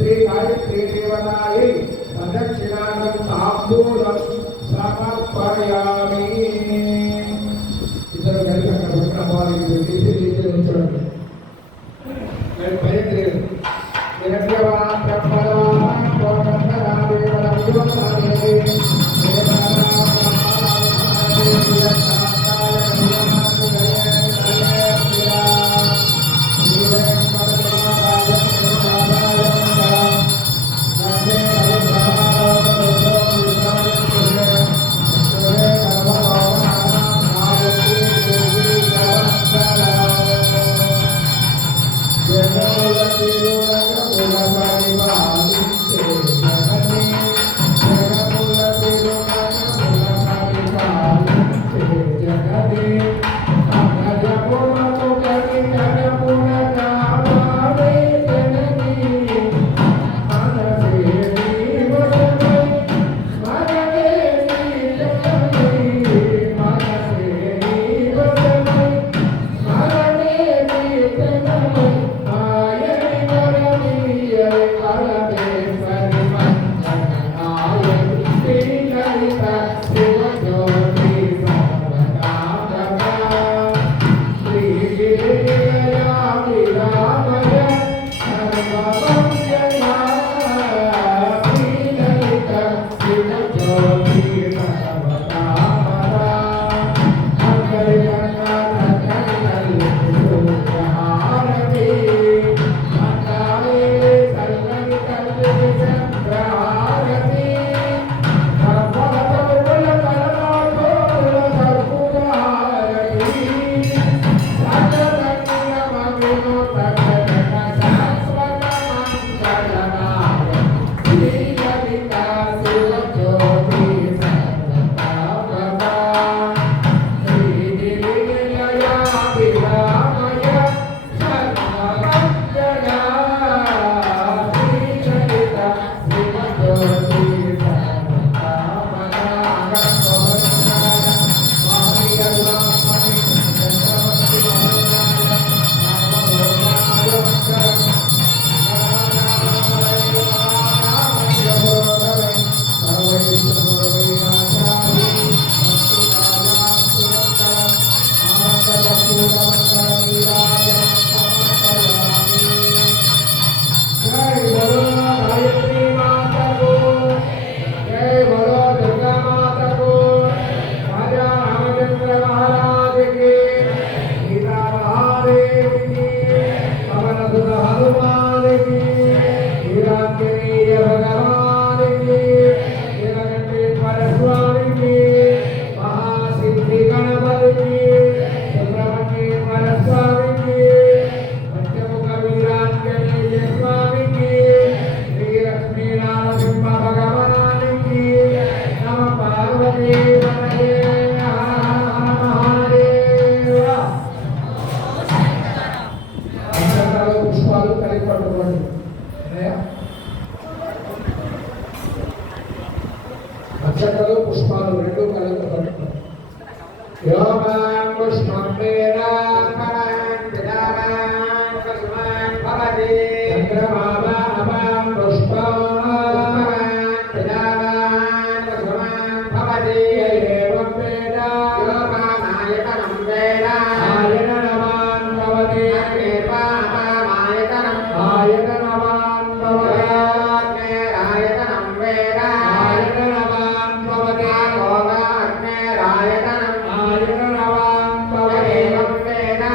श्री गायत्री देवतायै प्रदक्षिणार्थं तांबूलं समर्पयामि। इधर गली का घटना वाली बेटी नीचे चढ़ मैं पहले निरंजन प्रभवान कोणंतरा देवताये అక్షతలు పుష్పాలు రెండు కలిపి పట్టుకోండి. యోగం పుష్పం వేదాం పరాం పితామహం కస్మాన్ భవతి చంద్రమాభాం పుష్పం పితామహం కస్మాన్ భవతి ఏవం వేద యోగమాయతనం వేద ఆయతనమాన్ భవతి నిర్వాహమాయతనం ఆయతనమాన్ భవతి ఆయతనం వేద వేద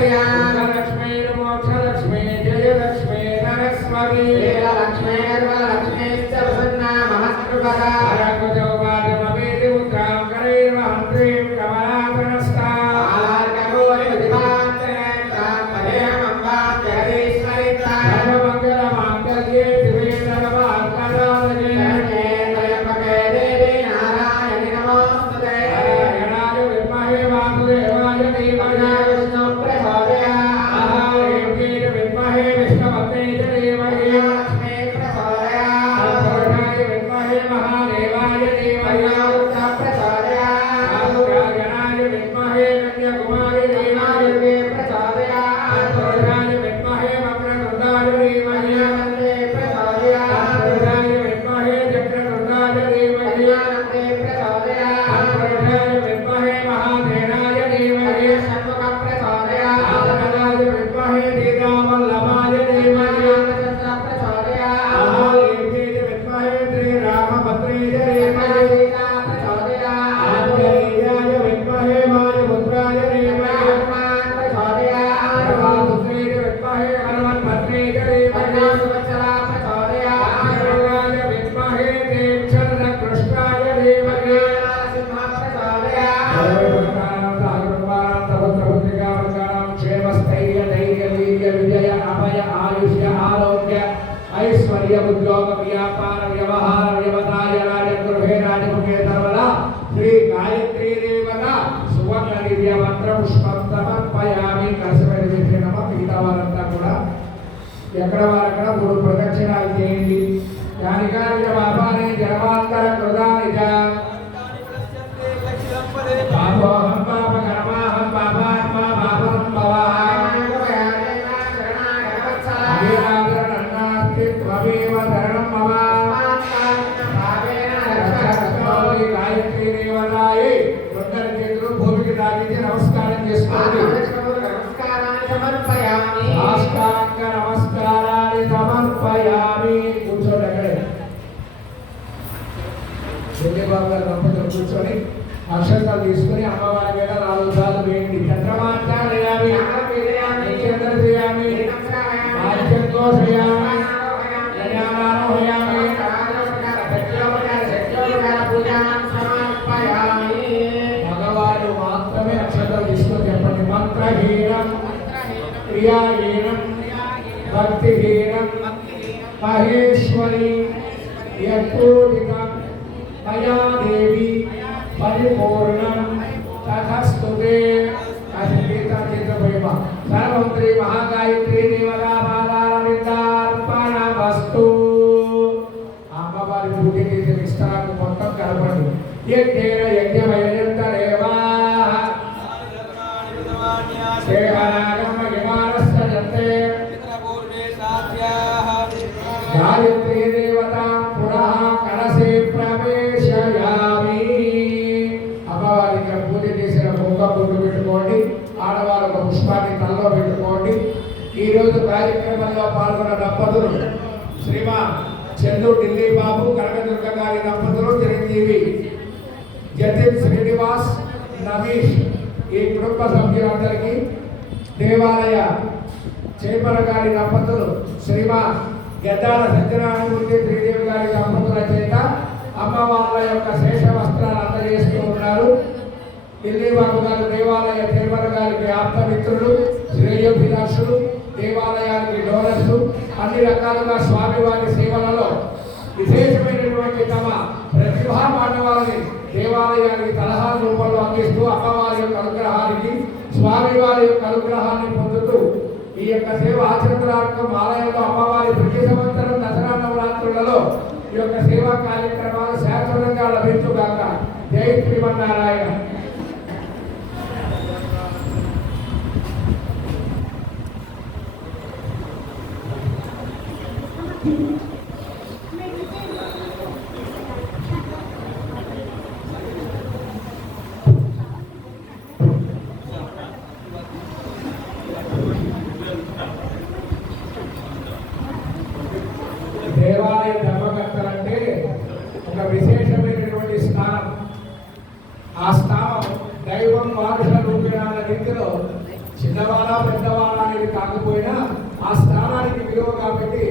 प्रिया लक्ष्मी मोक्षलक्ष्मी जयलक्ष्मी नरस्वती लीललक्ष्मीर्वरलक्ष्मीश्च प्रसन्ना महत्कृपदा उद्योग व्यापार व्यवहार व्यवसाय राजगृहे राजमुखे सर्वदा श्री गायत्री देवता सुवर्ण दिव्य मंत्र पुष्पं समर्पयामि కలసపెట్టి నమ మిగతా వారంతా కూడా ఎక్కడ వారక్కడ మూడు ప్రదక్షిణాలు చేయండి యానికార్య పాపాని జన్మాంతర కృతాని చ పాపోహం పాప కర్మాహం పాపాత్మా పాపం భవామి त्वमेव शरणं मम गायत्री देवतायै కొందరు చేతులు భూమికి తాకించి నమస్కారం చేసుకోండి సాష్టాంగ నమస్కారాన్ని సమర్పయామి కూర్చోండి అక్కడే బాబు గారు దంపతులు కూర్చొని అక్షంతలు తీసుకుని అమ్మవారి మీద 4 సార్లు వేయండి చంద్రమాచార్యామి చంద్రయామి రాజ్యంకోశయామి మగవారు మాత్రమే అక్షంతలు తీసుకొని చెప్పండి మంత్రహీనం క్రియాహీనం భక్తిహీనం మహేశ్వరి యత్పూజితం మయా దేవి పరిపూర్ణం తథస్తుతే సర్వం శ్రీ మహాగాయత్రీ దేవతా పాదారవిందార్పణమస్తు. అమ్మవారి పూజ చేసిన ఇష్టాలకు మొత్తం కలపండి. యజ్ఞేన యజ్ఞమయంతరేవా గాయత్రీ దేవత పునః కలసే ప్రవేశయామి. అమ్మవారికి పూజ చేసిన కుంకుమ బొట్టు పెట్టుకోండి. ఆడవారు ఒక పుష్పాన్ని తలలో పెట్టుకోండి. ఈరోజు కార్యక్రమంలో పాల్గొన్న దంపతులు శ్రీమాన్ చందు ఢిల్లీ బాబు కనకదుర్గ గారి దంపతులు చిరంజీవి జతిన్ శ్రీనివాస్ నవీష్ ఈ కుటుంబ సభ్యులందరికీ దేవాలయ చేపల గారి దంపతులు శ్రీమాన్ గద్దాల సత్యనారాయణమూర్తి శ్రీదేవి గారి దంపతుల చేత అమ్మవార్ల యొక్క శేష వస్త్రాలు అందజేస్తూ ఉన్నారు. ఢిల్లీ బాబు గారు దేవాలయ తిరుమల గారికి ఆప్తమిత్రులు శ్రేయోభిలాషులు దేవాలయానికి డోనర్స్ అన్ని రకాలుగా స్వామివారి సేవలలో విశేషమైనటువంటి తమ ప్రతిభా మానవాలని దేవాలయానికి సలహా రూపంలో అందిస్తూ అమ్మవారి యొక్క అనుగ్రహానికి స్వామివారి యొక్క అనుగ్రహాన్ని పొందుతూ ఈ యొక్క సేవ ఆచరణాత్మకం ఆలయంలో అమ్మవారి ప్రతి సంవత్సరం దసరా నవరాత్రులలో ఈ యొక్క సేవా కార్యక్రమాలు శాశ్వతంగా లభించుగాక. జై శ్రీమన్నారాయణ. దేవాలయ ధర్మకర్తలంటే ఒక విశేషమైనటువంటి స్థానం. ఆ స్థానం దైవం వారుష రూపిణాల రీతిలో చిన్నవాడా పెద్దవాడా అనేది కాకపోయినా ఆ స్థానానికి విలువ కాబట్టి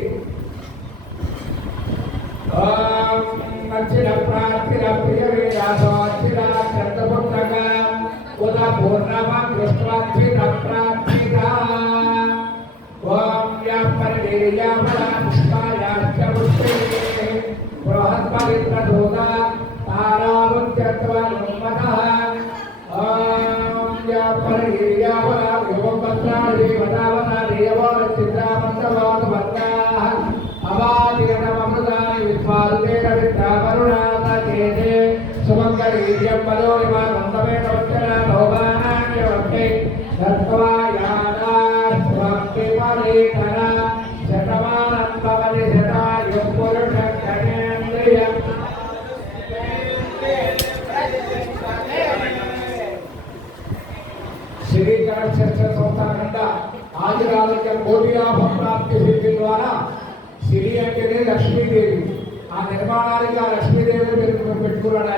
నచ్చిన ప్రార్థిన ప్రియ వేదాచిర చంద్రపుత్రక ఉద పూర్ణమ దృష్టాచిర ప్రార్థిత ఓం యాపరియామల పుష్పాయాశ్చ పుష్పే బృహత్పవిత్రదూత తారాముచ్యత్వనుమతః ఓం యాపరియామల యోగపత్రాది వదావన దేవోర చిత్రామంతవాదవత్తాః అవాదిగణమృతాని విద్వారుదేన విద్రావరుణాతకేతే సుమంగళీర్యం పదోరిమానందమేన వచ్చన భోగానాన్యవర్తే దత్వాయానా స్వామి పరేతర శతమానందవని శతాయు పురుష ఘనేంద్రియం శ్రీకర చర్చ సంస్థానంద ఆదిరాలకి కోటి లాభం ప్రాప్తి సిద్ధి ద్వారా సిరి అంటేనే లక్ష్మీదేవి ఆ నిర్మాణానికి ఆ లక్ష్మీదేవిని పెట్టుకున్నాడు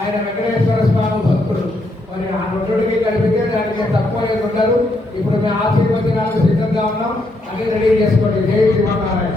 ఆయన వెంకటేశ్వర స్వామి భక్తుడు మరి ఆ రెండుకి కలిపితే దానికి తక్కువ ఉండదు ఇప్పుడు మేము ఆశీర్వచనాలకు సిద్ధంగా ఉన్నాం అన్ని రెడీ చేసుకోండి జై శ్రీమన్నారాయణ